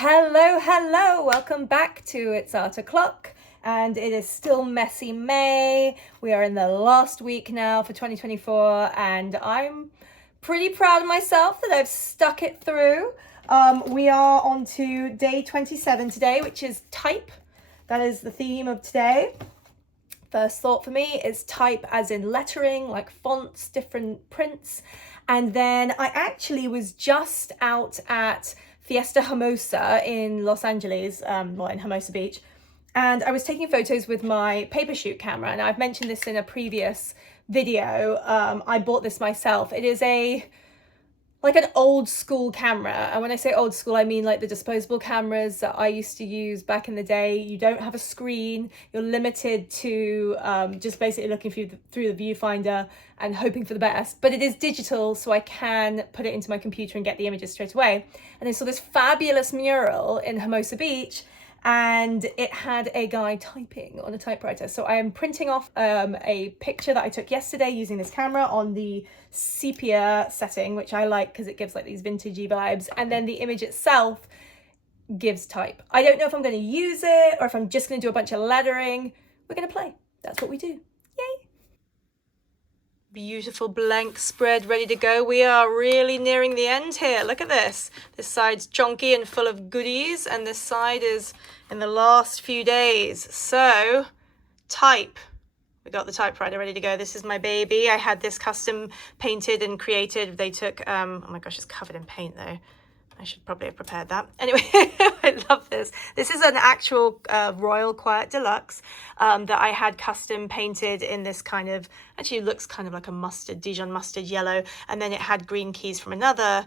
Hello, welcome back to It's Art O'Clock, and it is still messy May. We are in the last week now for 2024, and I'm pretty proud of myself that I've stuck it through. We are on to day 27 today, which is type. That is the theme of today. First thought for me is type as in lettering, like fonts, different prints. And then I actually was just out at Fiesta Hermosa in Los Angeles, in Hermosa Beach. And I was taking photos with my paper shoot camera. And I've mentioned this in a previous video. I bought this myself. It is like an old school camera. And when I say old school, I mean like the disposable cameras that I used to use back in the day. You don't have a screen. You're limited to just basically looking through the viewfinder and hoping for the best. But it is digital, so I can put it into my computer and get the images straight away. And I saw this fabulous mural in Hermosa Beach, and it had a guy typing on a typewriter. So I am printing off a picture that I took yesterday using this camera on the sepia setting, which I like because it gives like these vintagey vibes. And then the image itself gives type. I don't know if I'm going to use it or if I'm just going to do a bunch of lettering. We're going to play. That's what we do. Yay. Beautiful blank spread ready to go. We are really nearing the end here. Look at this. This side's chunky and full of goodies, and this side is in the last few days. So, type. We got the typewriter ready to go. This is my baby. I had this custom painted and created. They took, oh my gosh, it's covered in paint though. I should probably have prepared that. Anyway, I love this. This is an actual Royal Quiet Deluxe that I had custom painted in this kind of, actually looks kind of like a mustard, Dijon mustard yellow. And then it had green keys from another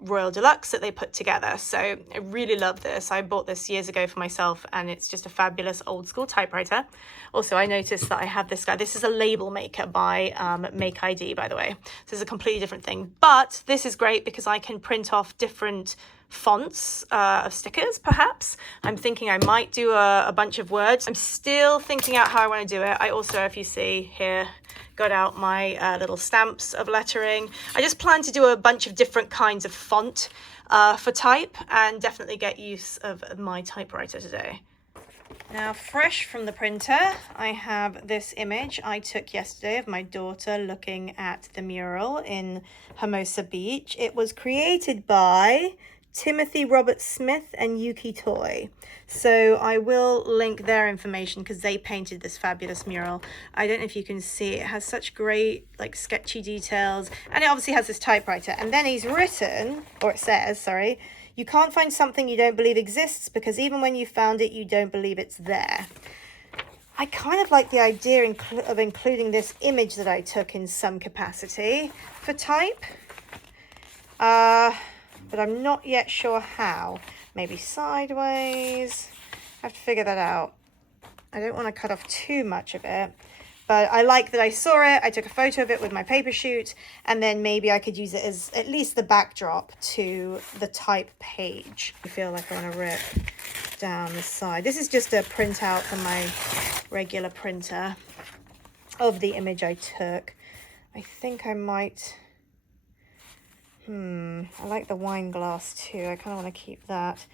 Royal Deluxe that they put together. So I really love this. I bought this years ago for myself, and it's just a fabulous old school typewriter. Also, I noticed that I have this guy. This is a label maker by Make ID, by the way. This is a completely different thing, but this is great because I can print off different fonts of stickers, perhaps. I'm thinking I might do a bunch of words. I'm still thinking out how I want to do it. I also, if you see here, got out my little stamps of lettering. I just plan to do a bunch of different kinds of font for type, and definitely get use of my typewriter today. Now, fresh from the printer, I have this image I took yesterday of my daughter looking at the mural in Hermosa Beach. It was created by Timothy Robert Smith and Yuki Toy. So I will link their information because they painted this fabulous mural. I don't know if you can see, it has such great like sketchy details, and it obviously has this typewriter. And then he's written, or it says, sorry, you can't find something you don't believe exists because even when you found it, you don't believe it's there. I kind of like the idea of including this image that I took in some capacity for type. But I'm not yet sure how. Maybe sideways. I have to figure that out. I don't want to cut off too much of it, but I like that I saw it. I took a photo of it with my paper shoot, and then maybe I could use it as at least the backdrop to the type page. I feel like I want to rip down the side. This is just a printout from my regular printer of the image I took. I think I might... I like the wine glass too. I kind of want to keep that.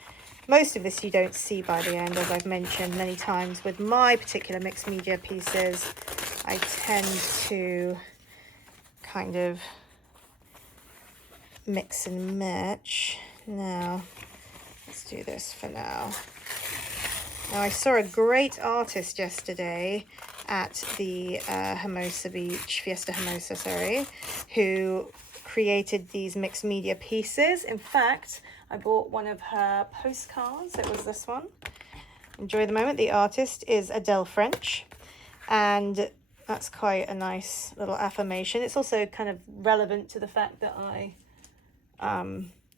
Most of this you don't see by the end, as I've mentioned many times. With my particular mixed media pieces, I tend to kind of mix and match. Now, let's do this for now. Now, I saw a great artist yesterday at the Hermosa Beach, Fiesta Hermosa, sorry, who created these mixed media pieces. In fact, I bought one of her postcards. It was this one. Enjoy the moment. The artist is Adele French, and that's quite a nice little affirmation. It's also kind of relevant to the fact that I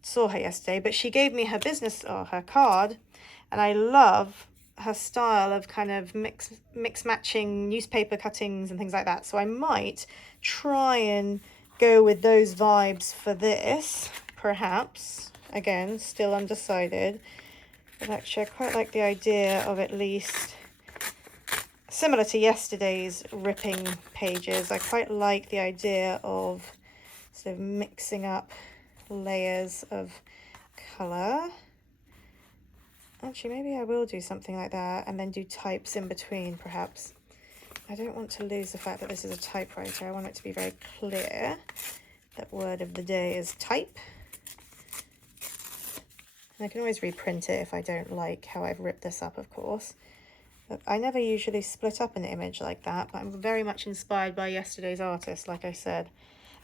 saw her yesterday, but she gave me her business or her card, and I love her style of kind of mix matching newspaper cuttings and things like that. So I might try and go with those vibes for this, perhaps. Again, still undecided, but actually I quite like the idea of at least, similar to yesterday's ripping pages, I quite like the idea of sort of mixing up layers of colour. actually, maybe I will do something like that and then do types in between, perhaps. I don't want to lose the fact that this is a typewriter. I want it to be very clear that word of the day is type. And I can always reprint it if I don't like how I've ripped this up, of course. But I never usually split up an image like that, but I'm very much inspired by yesterday's artist, like I said.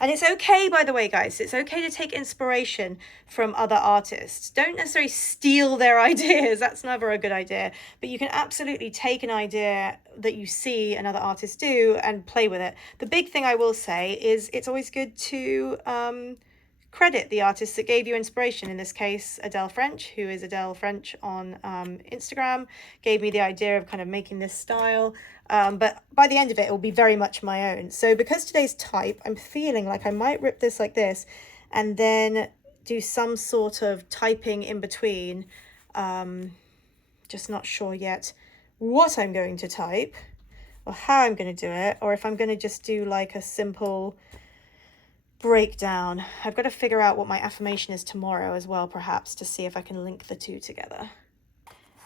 And it's okay, by the way, guys, it's okay to take inspiration from other artists. Don't necessarily steal their ideas. That's never a good idea. But you can absolutely take an idea that you see another artist do and play with it. The big thing I will say is it's always good to credit the artists that gave you inspiration. In this case, Adele French, who is Adele French on Instagram, gave me the idea of kind of making this style. But by the end of it, it will be very much my own. So because today's type, I'm feeling like I might rip this like this and then do some sort of typing in between. Just not sure yet what I'm going to type or how I'm going to do it, or if I'm going to just do like a simple breakdown. I've got to figure out what my affirmation is tomorrow as well, perhaps, to see if I can link the two together.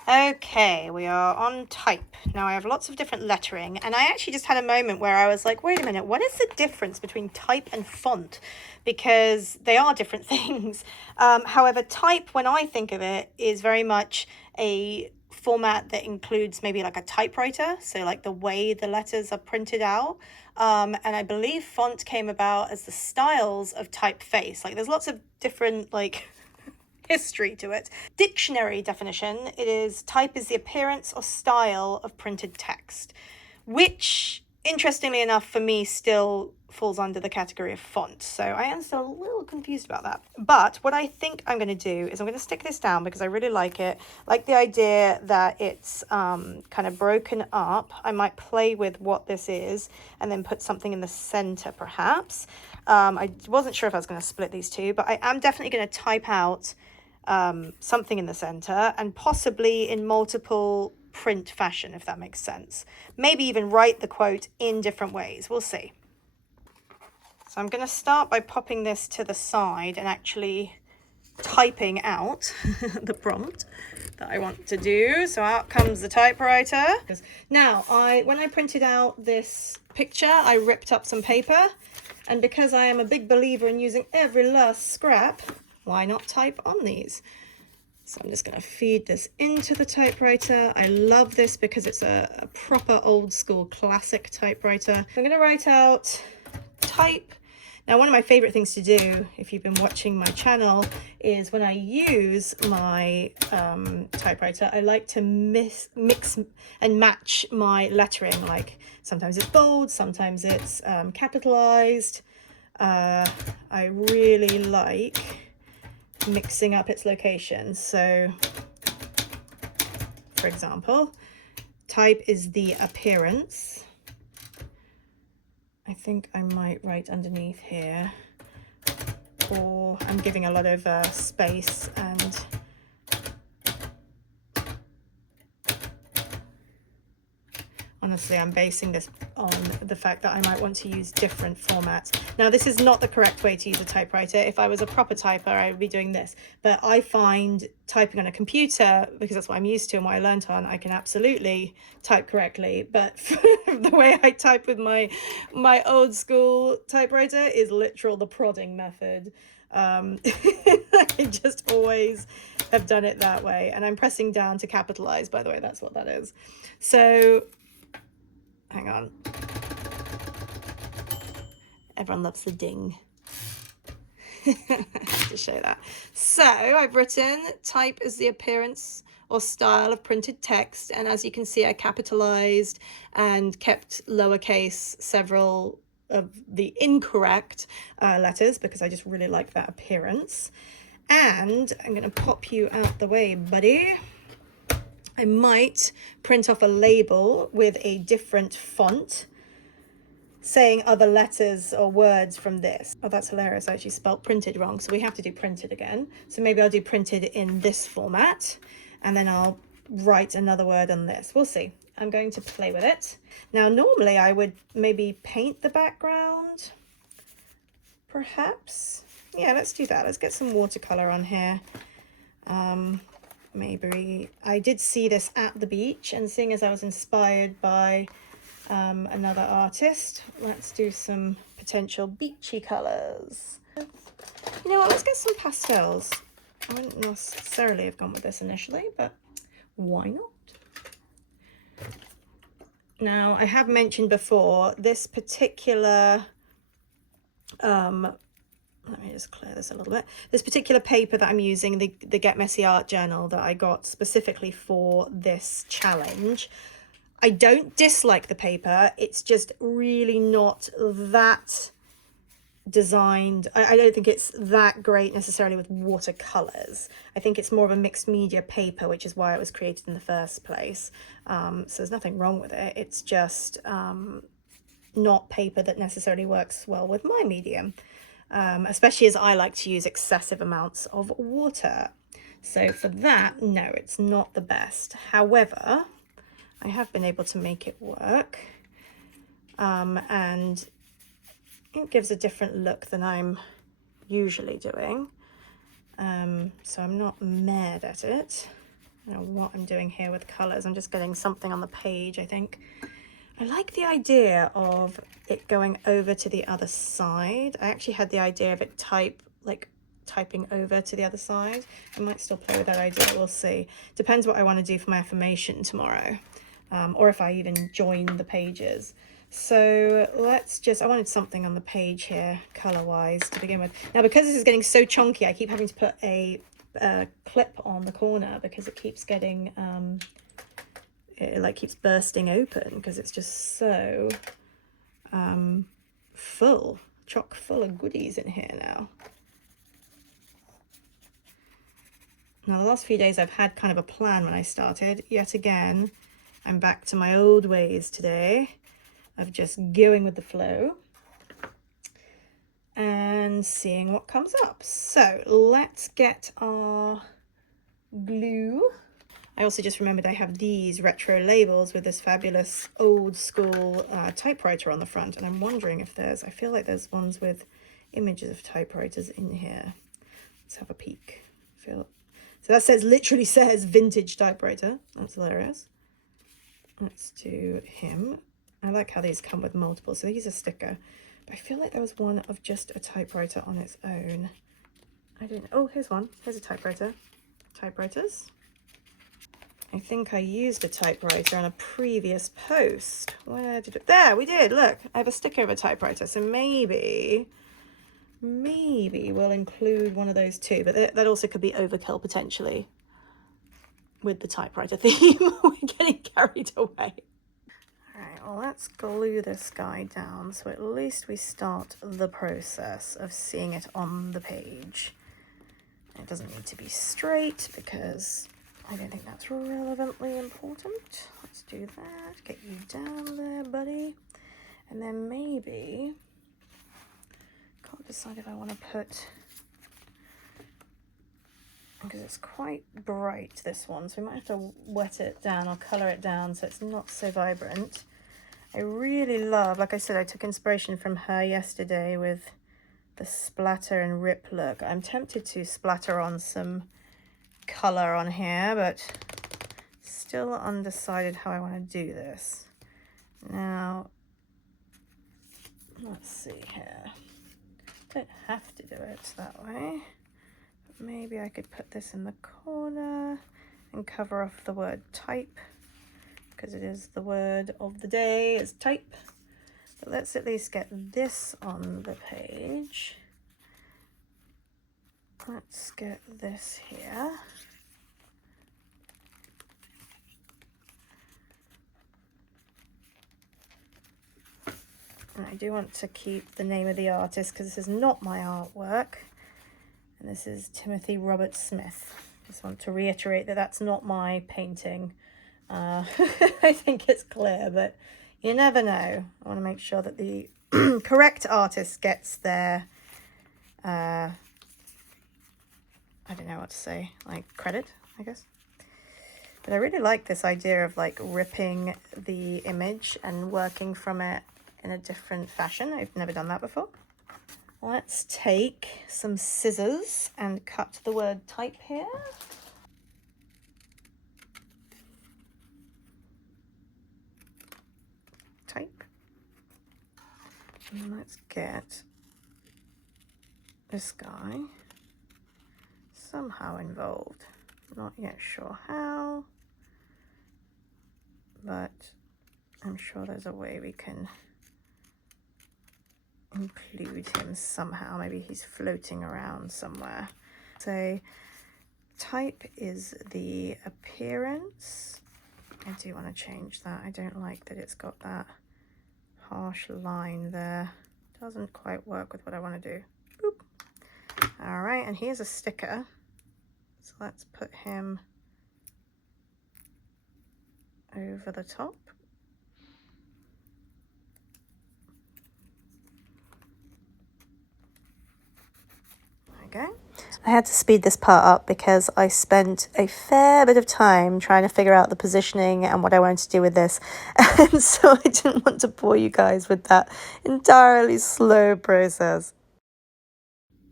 Okay, we are on type. Now I have lots of different lettering, and I actually just had a moment where I was like, wait a minute, what is the difference between type and font? Because they are different things. However, type, when I think of it, is very much a format that includes maybe like a typewriter, so like the way the letters are printed out. And I believe font came about as the styles of typeface. Like there's lots of different like history to it. Dictionary definition, it is type is the appearance or style of printed text, which interestingly enough for me still falls under the category of font. So I am still a little confused about that. But what I think I'm going to do is I'm going to stick this down because I really like it. Like the idea that it's kind of broken up. I might play with what this is and then put something in the center perhaps. I wasn't sure if I was going to split these two, but I am definitely going to type out something in the center and possibly in multiple print fashion, if that makes sense. Maybe even write the quote in different ways. We'll see. So I'm going to start by popping this to the side and actually typing out the prompt that I want to do. So out comes the typewriter. Now, when I printed out this picture, I ripped up some paper, and because I am a big believer in using every last scrap, why not type on these? So I'm just going to feed this into the typewriter. I love this because it's a proper old school classic typewriter. I'm going to write out type. Now, one of my favorite things to do, if you've been watching my channel, is when I use my typewriter, I like to mix and match my lettering. Like sometimes it's bold, sometimes it's capitalized. I really like mixing up its locations. So, for example, type is the appearance. I think I might write underneath here, or I'm giving a lot of space, and honestly, I'm basing this on the fact that I might want to use different formats. Now, this is not the correct way to use a typewriter. If I was a proper typer, I would be doing this. But I find typing on a computer, because that's what I'm used to and what I learned on, I can absolutely type correctly. But the way I type with my old school typewriter is literal the prodding method. I just always have done it that way. And I'm pressing down to capitalize, by the way, that's what that is. So hang on. Everyone loves the ding. To show that. So I've written type is the appearance or style of printed text. And as you can see, I capitalized and kept lowercase several of the incorrect letters because I just really like that appearance. And I'm going to pop you out the way, buddy. I might print off a label with a different font saying other letters or words from this. Oh, that's hilarious. I actually spelled printed wrong. So we have to do printed again. So maybe I'll do printed in this format and then I'll write another word on this. We'll see. I'm going to play with it. Now, normally I would maybe paint the background, perhaps. Yeah, let's do that. Let's get some watercolor on here. maybe I did see this at the beach, and seeing as I was inspired by another artist, let's do some potential beachy colors. You know what, let's get some pastels. I wouldn't necessarily have gone with this initially, but why not? Now, I have mentioned before, this particular, let me just clear this a little bit. This particular paper that I'm using, the Get Messy Art Journal that I got specifically for this challenge, I don't dislike the paper. It's just really not that designed. I don't think it's that great necessarily with watercolors. I think it's more of a mixed media paper, which is why it was created in the first place. So there's nothing wrong with it. It's just not paper that necessarily works well with my medium, especially as I like to use excessive amounts of water. So for that, no, it's not the best. However, I have been able to make it work, and it gives a different look than I'm usually doing. So I'm not mad at it. I don't know what I'm doing here with colors. I'm just getting something on the page, I think. I like the idea of it going over to the other side. I actually had the idea of it typing over to the other side. I might still play with that idea, we'll see. Depends what I want to do for my affirmation tomorrow, or if I even join the pages. So let's just, I wanted something on the page here, color-wise, to begin with. Now, because this is getting so chunky, I keep having to put a clip on the corner because it keeps getting, it like keeps bursting open because it's just so full, chock full of goodies in here now. Now, the last few days I've had kind of a plan when I started. Yet again, I'm back to my old ways today of just going with the flow and seeing what comes up. So let's get our glue. I also just remembered I have these retro labels with this fabulous old school typewriter on the front, and I'm wondering if there's, I feel like there's ones with images of typewriters in here. Let's have a peek. So that says, literally says vintage typewriter. That's hilarious. Let's do him. I like how these come with multiple. So he's a sticker, but I feel like there was one of just a typewriter on its own. I don't know. Oh, here's one. Here's a typewriter. Typewriters. I think I used a typewriter on a previous post. Where did it? There, we did. Look, I have a sticker of a typewriter. So maybe we'll include one of those too. But that also could be overkill potentially with the typewriter theme. We're getting carried away. All right, well, let's glue this guy down so at least we start the process of seeing it on the page. It doesn't need to be straight because I don't think that's relevantly important. Let's do that. Get you down there, buddy. And then maybe, can't decide if I want to put, because it's quite bright, this one, so we might have to wet it down or colour it down so it's not so vibrant. I really love, like I said, I took inspiration from her yesterday with the splatter and rip look. I'm tempted to splatter on some colour on here, but still undecided how I want to do this. Now, let's see here. Don't have to do it that way. Maybe I could put this in the corner and cover off the word type, because it is the word of the day is type. But let's at least get this on the page. Let's get this here. And I do want to keep the name of the artist because this is not my artwork. And this is Timothy Robert Smith. Just want to reiterate that that's not my painting. I think it's clear, but you never know. I want to make sure that the correct artist gets their, I don't know what to say, like credit, I guess. But I really like this idea of like ripping the image and working from it in a different fashion. I've never done that before. Let's take some scissors and cut the word type here. type. And let's get this guy somehow involved. Not yet sure how, but I'm sure there's a way we can include him somehow. Maybe he's floating around somewhere. So type is the appearance. I do want to change that. I don't like that it's got that harsh line there. Doesn't quite work with what I want to do. Boop. All right, and here's a sticker. So let's put him over the top. Go. I had to speed this part up because I spent a fair bit of time trying to figure out the positioning and what I wanted to do with this, and so I didn't want to bore you guys with that entirely slow process.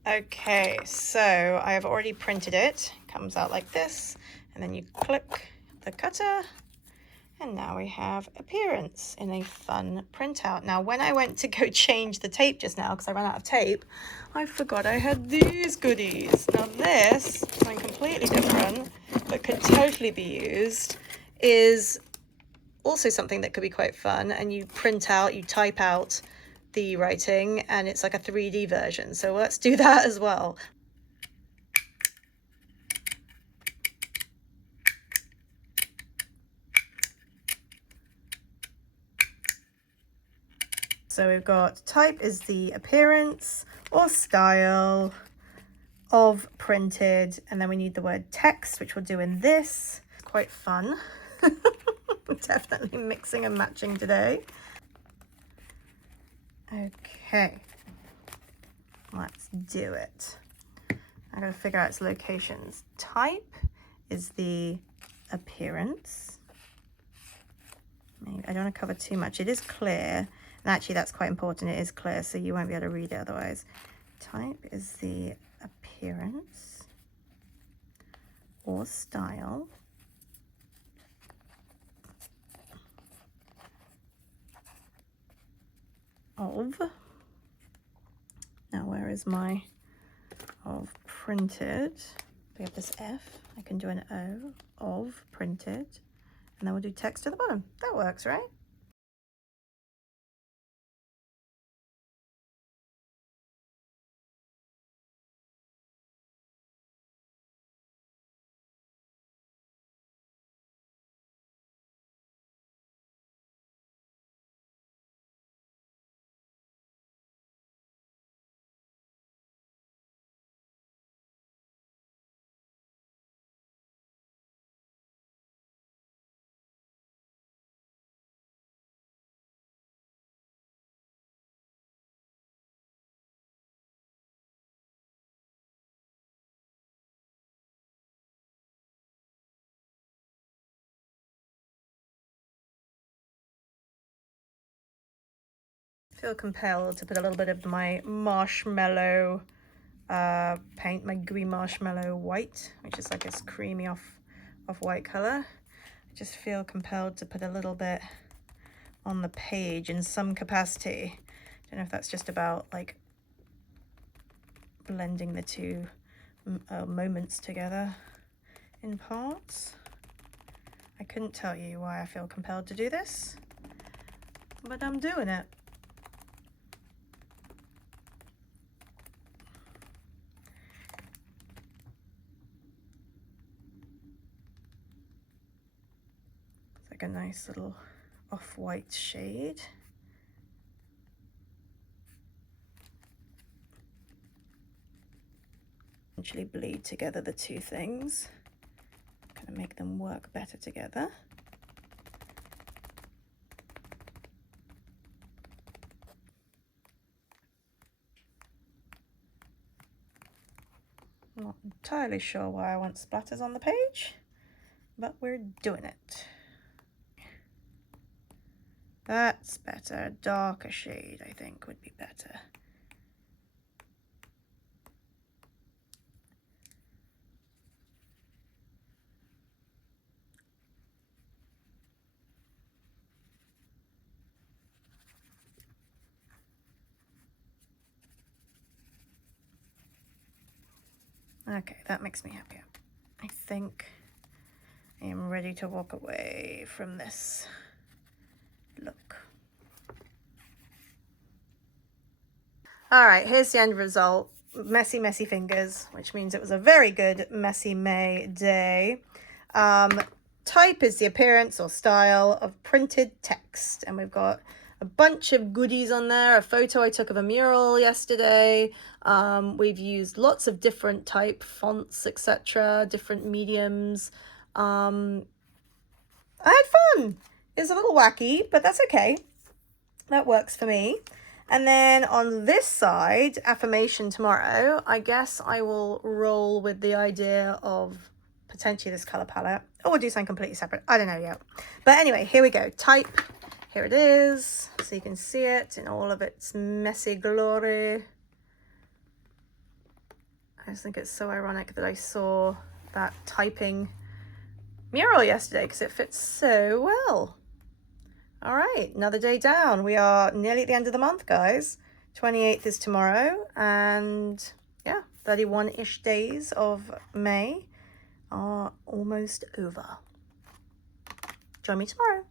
Okay, so I have already printed it. It comes out like this, and then you click the cutter, and now we have appearance in a fun printout. Now, when I went to go change the tape just now, because I ran out of tape, I forgot I had these goodies. Now this, something completely different, but could totally be used, is also something that could be quite fun. And you print out, you type out the writing, and it's like a 3D version. So let's do that as well. So we've got type is the appearance or style of printed, and then we need the word text, which we'll do in this. Quite fun. Definitely mixing and matching today. Okay, let's do it. I gotta figure out its locations. Type is the appearance. Maybe I don't want to cover too much. It is clear. And actually, that's quite important. It is clear, so you won't be able to read it otherwise. Type is the appearance or style of, now where is my of printed? We have this F. I can do an O, of printed, and then we'll do text to the bottom. That works, right? Feel compelled to put a little bit of my marshmallow paint, my gooey marshmallow white, which is like this creamy off-white color. I just feel compelled to put a little bit on the page in some capacity. Don't know if that's just about like blending the two moments together in parts. I couldn't tell you why I feel compelled to do this, but I'm doing it. It's like a nice little off-white shade. Eventually bleed together the two things, kind of make them work better together. Not entirely sure why I want splatters on the page, but we're doing it. That's better. A darker shade, I think, would be better. Okay, that makes me happier. I think I am ready to walk away from this look. All right, here's the end result. Messy, messy fingers, which means it was a very good messy May day. Type is the appearance or style of printed text. And we've got a bunch of goodies on there. A photo I took of a mural yesterday. We've used lots of different type fonts, etc., different mediums. I had fun. It's a little wacky, but that's okay. That works for me. And then on this side, affirmation tomorrow, I guess I will roll with the idea of potentially this color palette, or we'll do something completely separate. I don't know yet. But anyway, here we go. Type. Here it is. So you can see it in all of its messy glory. I just think it's so ironic that I saw that typing mural yesterday because it fits so well. All right, another day down. We are nearly at the end of the month, guys. 28th is tomorrow, and yeah, 31-ish days of May are almost over. Join me tomorrow.